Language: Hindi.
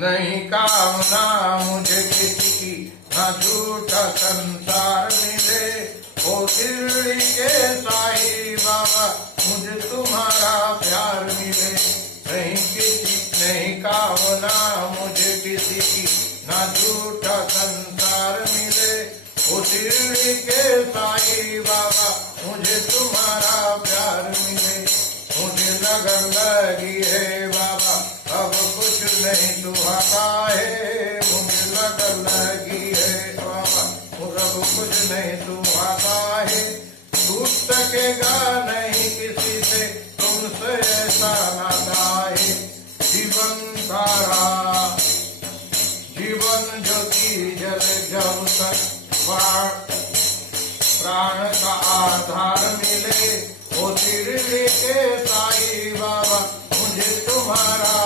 नहीं कामना मुझे किसी की, ना झूठा संसार मिले। ओ शिरडी के साईं बाबा मुझे तुम्हारा प्यार मिले। नहीं कामना मुझे किसी की, ना झूठा संसार मिले। ओ शिरडी के साईं बाबा मुझे तुम्हारा प्यार मिले। मुझे लगन लगी है बाबा अब कुछ नहीं सुहाता है। मुझे लगन लगी है बाबा अब कुछ नहीं सुहाता है। टूट सकेगा नहीं किसी से तुमसे ऐसा नाता है। जीवन ज्योति जल जब तक प्राण का आधार मिले। ओ शिरडी के साईं बाबा मुझे तुम्हारा